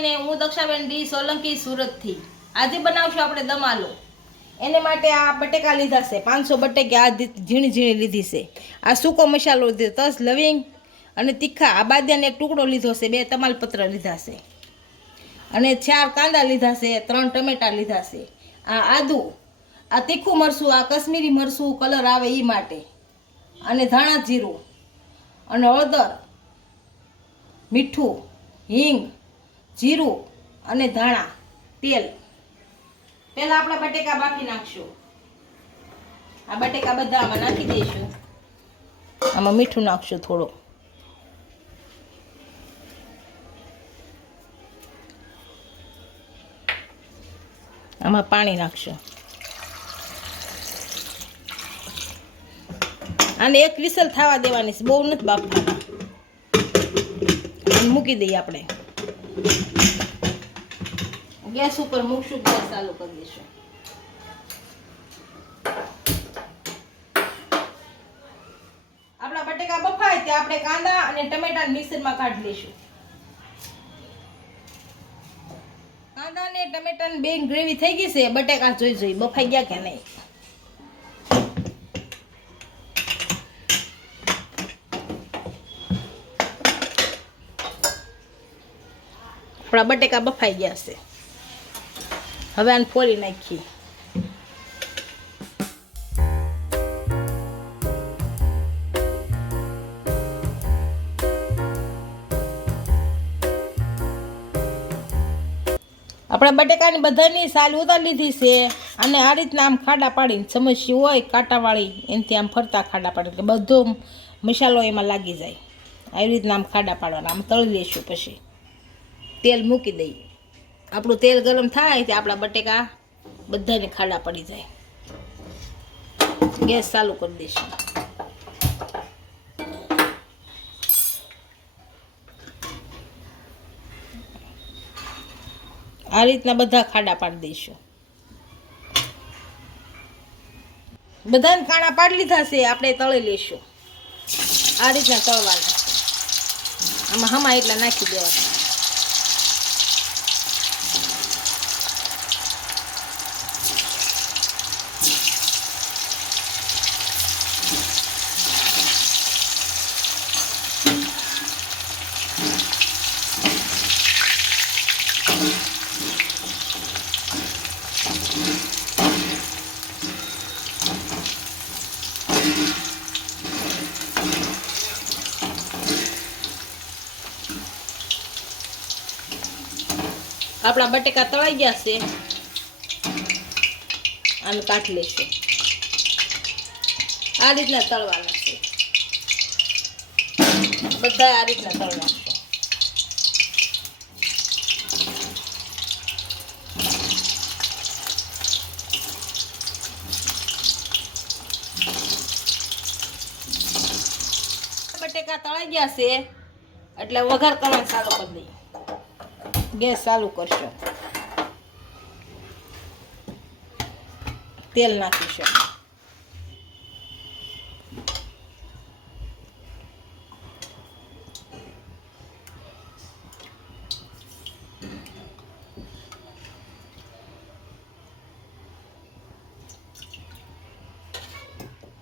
બધાને, હું દક્ષાબેન ડી સોલંકી સુરતથી. આજે બનાવશું આપણે દમ આલુ. એને માટે આ બટેકા લીધા છે, 500 બટેકા આ ઝીણી ઝીણી લીધી છે. આ સૂકો મસાલો લીધો, તસ લવિંગ અને તીખા. આ બાદિયાનો એક ટુકડો લીધો છે, 2 તમાલપત્ર લીધા છે અને 4 કાંદા લીધા છે, 3 ટમેટા લીધા છે. આ આદુ, આ તીખું મરચું, આ કશ્મીરી મરચું કલર આવે એ માટે, અને ધાણા જીરું અને હળદર, મીઠું, હિંગ, જીરું અને ધાણા, તેલ. પહેલા આપણે બટેકા બાફી નાખશું. આ બટેકા બધા આમાં નાખી દઈશું. આમાં મીઠું નાખશું થોડું. આમાં પાણી નાખશું. આને એક વિસલ થવા દેવાની છે, બહુ નથી બાફવાના. મૂકી દઈએ આપણે. ગેસ ઉપર મૂકશું, ગેસ ચાલુ કરી દઈશું. આપણા બટેકા બફાય ત્યાં આપણે કાંદા અને ટમેટા મિક્સરમાં કાઢી લઈશું. કાંદા અને ટમેટાની બેન ગ્રેવી થઈ ગઈ છે. બટેકા જોઈ બફાઈ ગયા કે નહીં. આપણા બટેકા બફાઈ ગયા છે. હવે આને ફોડી નાખીએ. આપણે બટેકાની બધાની સાલ ઉતારી લીધી છે અને આ રીતના આમ ખાડા પાડીને, સમસ્યા હોય કાંટાવાળી એનાથી આમ ફરતા ખાડા પાડે એટલે બધો મસાલો એમાં લાગી જાય. આવી રીતના આમ ખાડા પાડવાના. આમ તળી લઈશું. પછી તેલ મૂકી દઈએ. આપણું તેલ ગરમ થાય તો આપણા બટેકા બધાને ખાડા પડી જાય. ગેસ ચાલુ કરી દઈશું. આ રીતના બધા ખાડા પાડી દઈશું. બધાને ખાડા પાડી લીધા છે. આપણે તળી લઈશું. આ રીતના તળવાના. આમાં હમા એટલા નાખી દેવાના. આપણા બટેકા તળાઈ ગયા છે. આને કાઢી લઈશું. આ રીતના તળવાના છે. બધા આ રીતના તળવાના. બટેકા તળાઈ ગયા છે એટલે વઘાર કરવાનું ચાલુ કરી દઈએ. ગેસ ચાલુ કરશો. તેલ નાખીશું.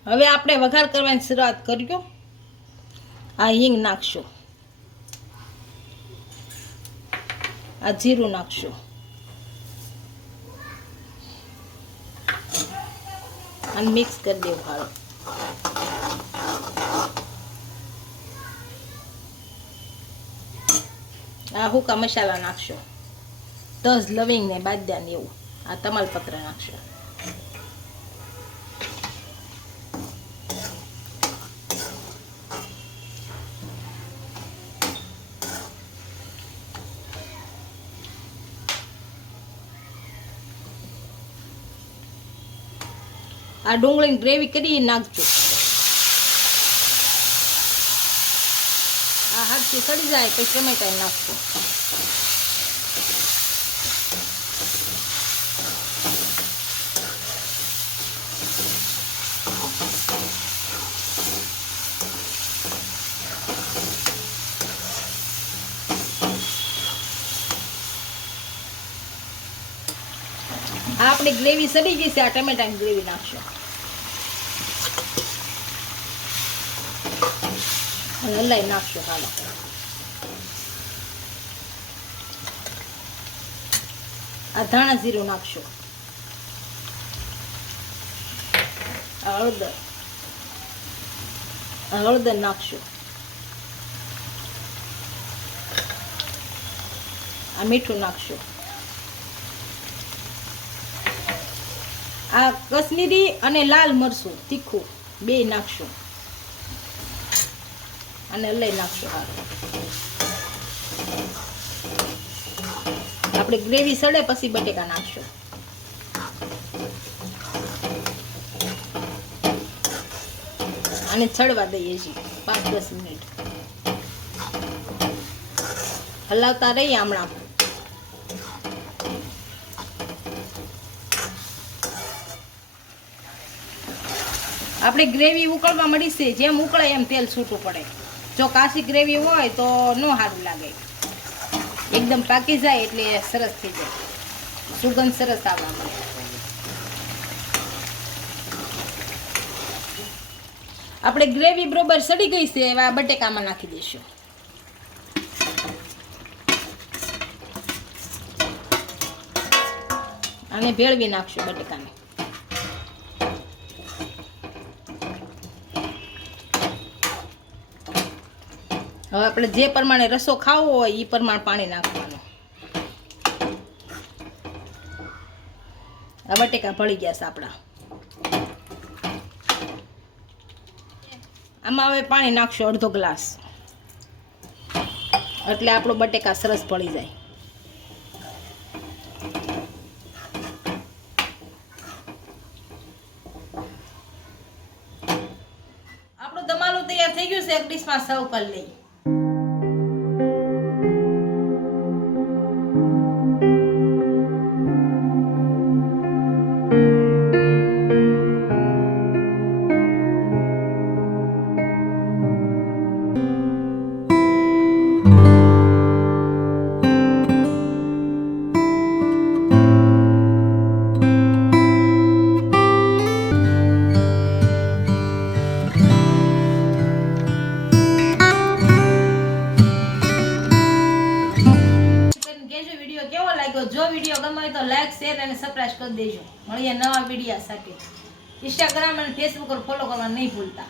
હવે આપણે વઘાર કરવાની શરૂઆત કર્યો. આ હિંગ નાખશું. આ જીરું નાખશું. અને મિક્સ કરી દેવું હાલો. આ હુકા મસાલા નાખશો. તજ, લવિંગ ને બાદિયા ને એવું. આ તમાલપત્ર નાખશો. આ ડુંગળીની ગ્રેવી કરી નાખજો. આ હાથથી સડી જાય પછી ટમેટા નાખજો. આ આપણી ગ્રેવી સડી ગઈ છે. આ ટમેટાની ગ્રેવી નાખશો. હલાઈ નાખશો. હાલો આ ધાણા જીરું નાખશો. હળદર નાખશો. આ મીઠું નાખશો. આ કશ્મીરી અને લાલ મરચું તીખું બે નાખશો અને લઈ નાખશો. આપણે ગ્રેવી સડે પછી બટેકા નાખશો. અને છડવા દઈએ છીએ 5-10 મિનિટ. હલાવતા રહીએ. હમણાં આપણે ગ્રેવી ઉકળવા મળી છે. જેમ ઉકળે એમ તેલ છૂટું પડે. જો કાચી ગ્રેવી હોય તો ન સારું લાગે. એકદમ પાકી જાય એટલે સરસ થઈ જાય. સુગંધ સરસ આવવા મળે. આપણે ગ્રેવી બરોબર સડી ગઈ છે. એવા બટેકામાં નાખી દઈશું. અને ભેળવી નાખશું બટેકાને. હવે આપણે જે પ્રમાણે રસો ખાવો હોય એ પ્રમાણે પાણી નાખવાનું. આ બટેકા ભળી ગયા છે આપણા. આમાં હવે પાણી નાખશો 1/2 ગ્લાસ. એટલે આપણો બટેકા સરસ ભળી જાય. આપણું દમાલું તૈયાર થઈ ગયું છે. એક ડીશમાં સર્વ કરી લઈએ. જો વિડીયો ગમે તો લાઈક શેર અને સબસ્ક્રાઇબ કરી દેજો. મળીએ નવા વિડીયો સાથે. ઇન્સ્ટાગ્રામ અને ફેસબુક પર ફોલો કરવા નહીં ભૂલતા.